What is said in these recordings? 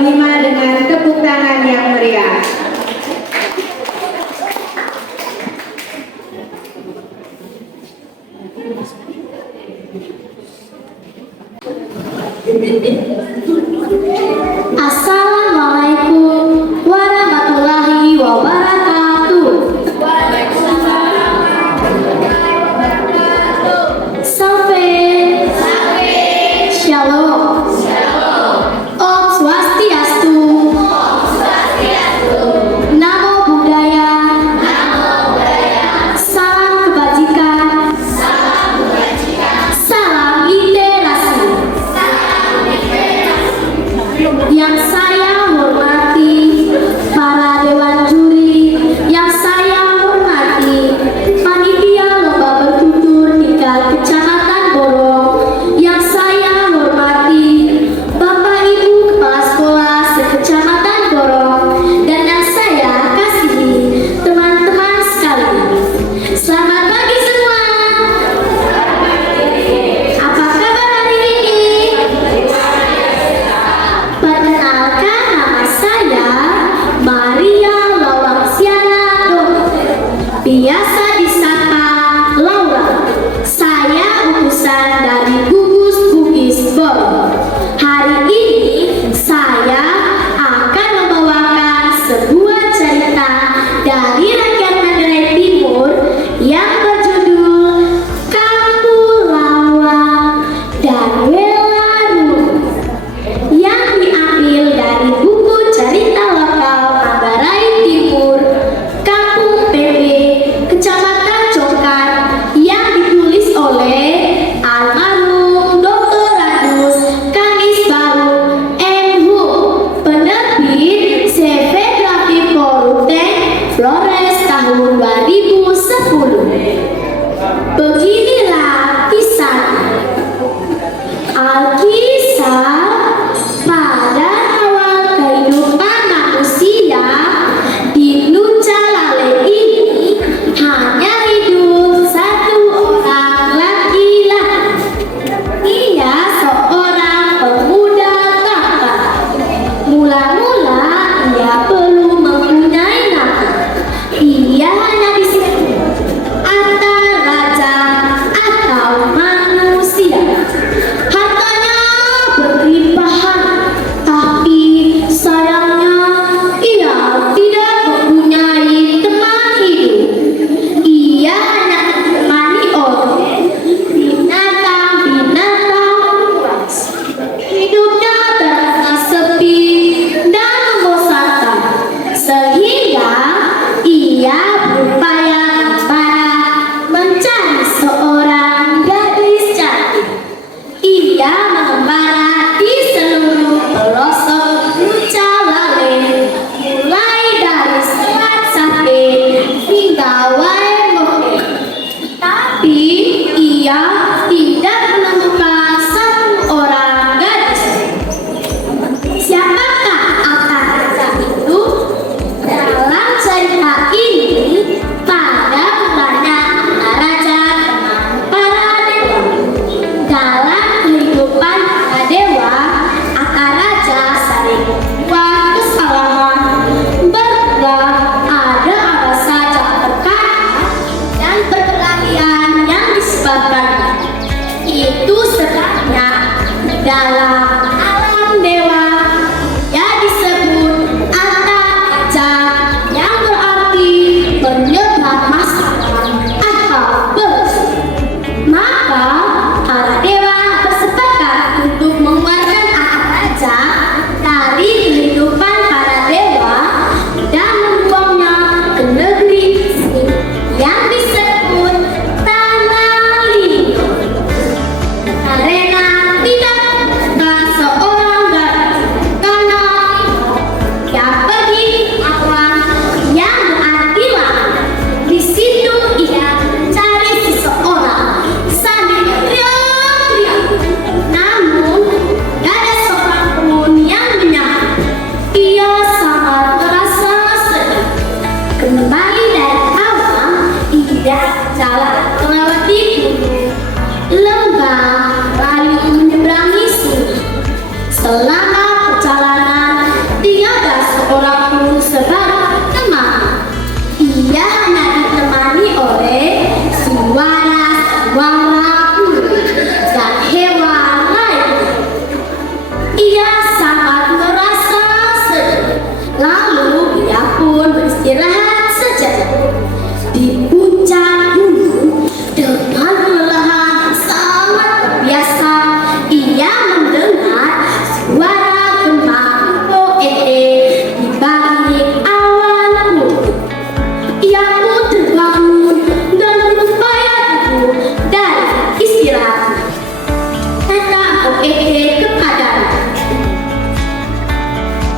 kelima dengan tepuk tangan yang meriah. Assalamualaikum warahmatullahi wabarakatuh. Salve. Shalom. Om Swastiastu. Namo Buddhaya. Salam kebajikan. Salam literasi. Yang saya hormati para dewan juri, yang saya hormati panitia lomba bertutur tingkat Kecamatan Borong, yang saya hormati Bapak Ibu Kepala Sekolah se-Kecamatan Borong, dan yang saya kasihi teman-teman sekalian. Selamat pagi semua. Apa kabar hari ini? Perkenalkan,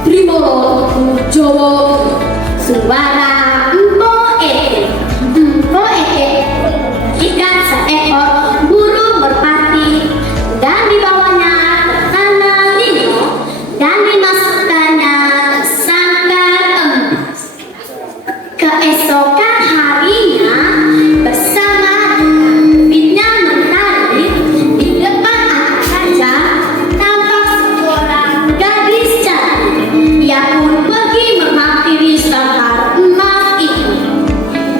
Trimolo Jawa suara Empo Eke ikan seekor burung merpati dan di bawahnya tertanam lino dan dimasukkannya sangkar emas. Keesokan harinya bersama Bitnya menari di depan anak raja tampak seorang gadis cantik. Ia pun pergi menghampiri sangkar emas itu.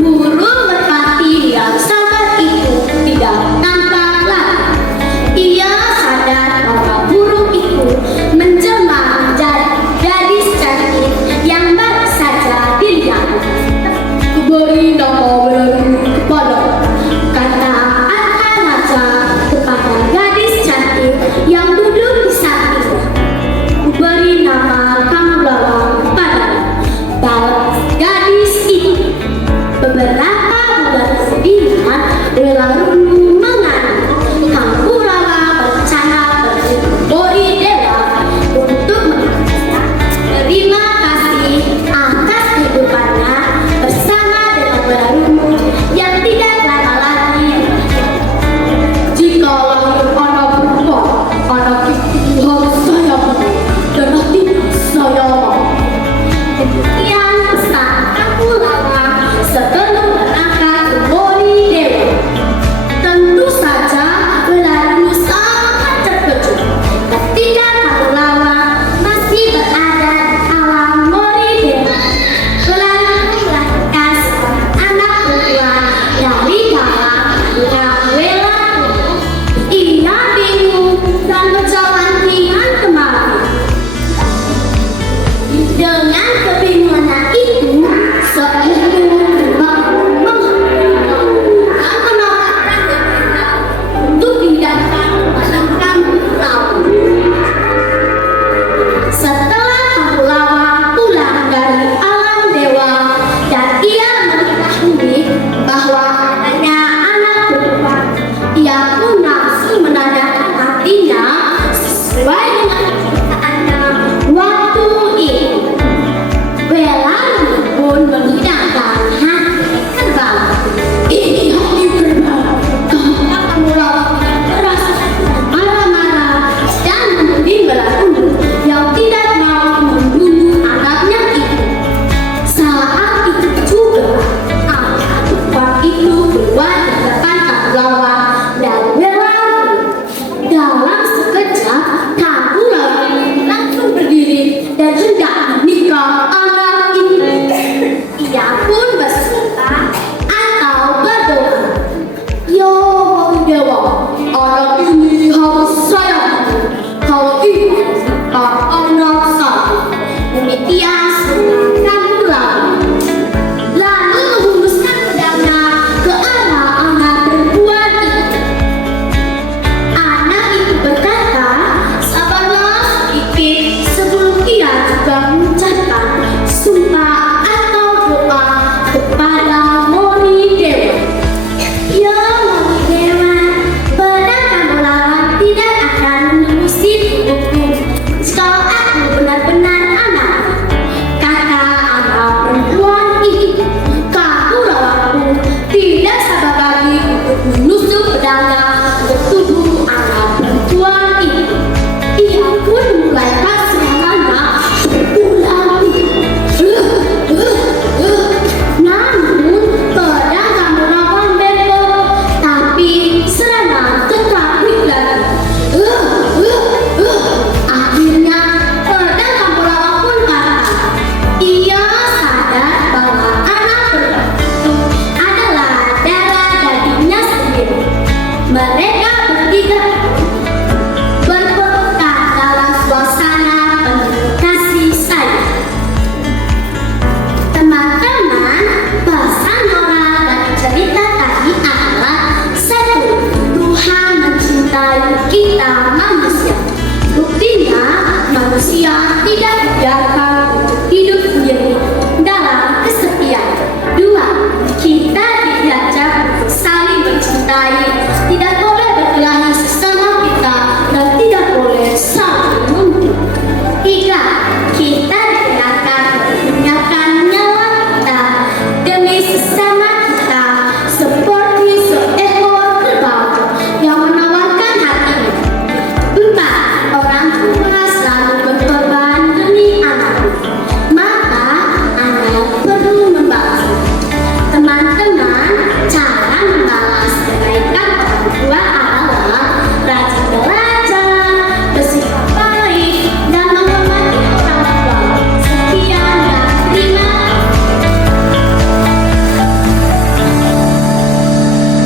Burung merpati yang sabar itu tidak tampak lagi. Ia sadar bahwa burung itu menjelma menjadi gadis cantik yang baru saja dilihat. Kuberi nama baru kepada, kata anak raja kepada gadis cantik yang duduk di sampingnya. Kuberi nama kamu Lawang kepada gadis itu. Beberapa bulan kemudian Delarunu mengandung. Kamu Lala berencana berjemput Dela untuk menangisnya. Terima kasih atas kehidupannya bersama dengan Delarunu yang tidak lama lagi. Jika lahir anak perempuan, anak itu harus saya bunuh dan nanti saya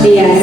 Iya,